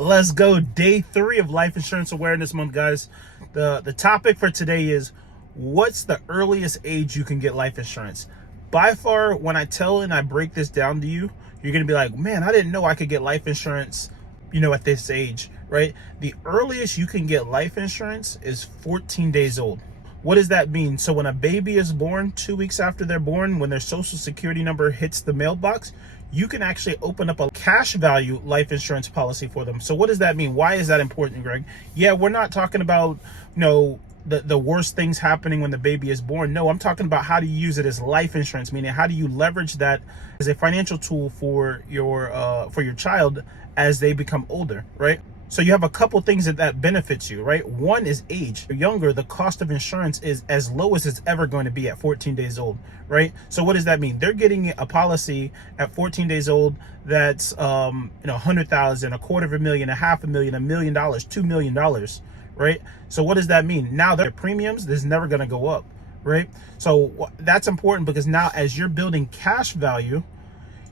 Let's go. Day 3 of Life Insurance Awareness Month, guys. The topic for today is, what's the earliest age you can get life insurance? By far, when I tell and I break this down to you, you're going to be like, man, I didn't know I could get life insurance, at this age, right? The earliest you can get life insurance is 14 days old. What does that mean? So when a baby is born, 2 weeks after they're born, when their social security number hits the mailbox, you can actually open up a cash value life insurance policy for them. So what does that mean? Why is that important, Greg? Yeah, we're not talking about, the worst things happening when the baby is born. No, I'm talking about how do you use it as life insurance, meaning how do you leverage that as a financial tool for your child as they become older, right? So you have a couple things that benefits you, right? One is age. You're younger, the cost of insurance is as low as it's ever going to be at 14 days old, right? So what does that mean? They're getting a policy at 14 days old that's 100,000, $250,000, $500,000, $1 million, $2 million, right? So what does that mean? Now their premiums is never going to go up, right? So that's important because now as you're building cash value,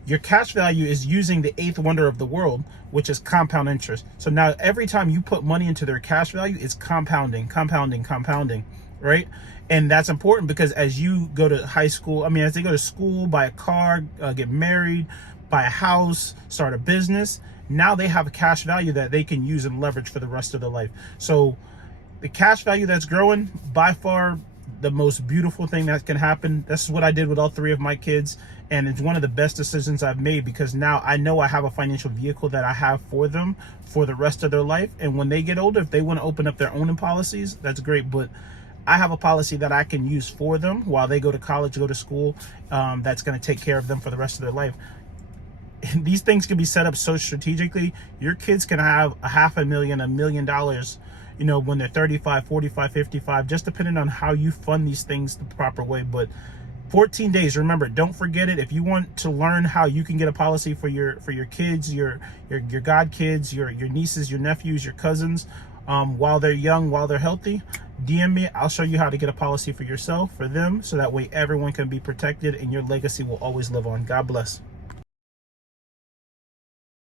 your cash value is using the eighth wonder of the world, which is compound interest. So now every time you put money into their cash value, it's compounding, right? And that's important because as you go to high school, as they go to school, buy a car, get married, buy a house, start a business, now they have a cash value that they can use and leverage for the rest of their life. So the cash value that's growing, by far the most beautiful thing that can happen. This is what I did with all 3 of my kids, and it's one of the best decisions I've made because now I know I have a financial vehicle that I have for them for the rest of their life. And when they get older, if they want to open up their own policies, that's great. But I have a policy that I can use for them while they go to college, go to school, that's going to take care of them for the rest of their life. And these things can be set up so strategically. Your kids can have $500,000, $1 million, when they're 35, 45, 55, just depending on how you fund these things the proper way. But 14 days, remember, don't forget it. If you want to learn how you can get a policy for your kids, your godkids, your nieces, your nephews, your cousins, while they're young, while they're healthy, DM me. I'll show you how to get a policy for yourself, for them, so that way everyone can be protected and your legacy will always live on. God bless.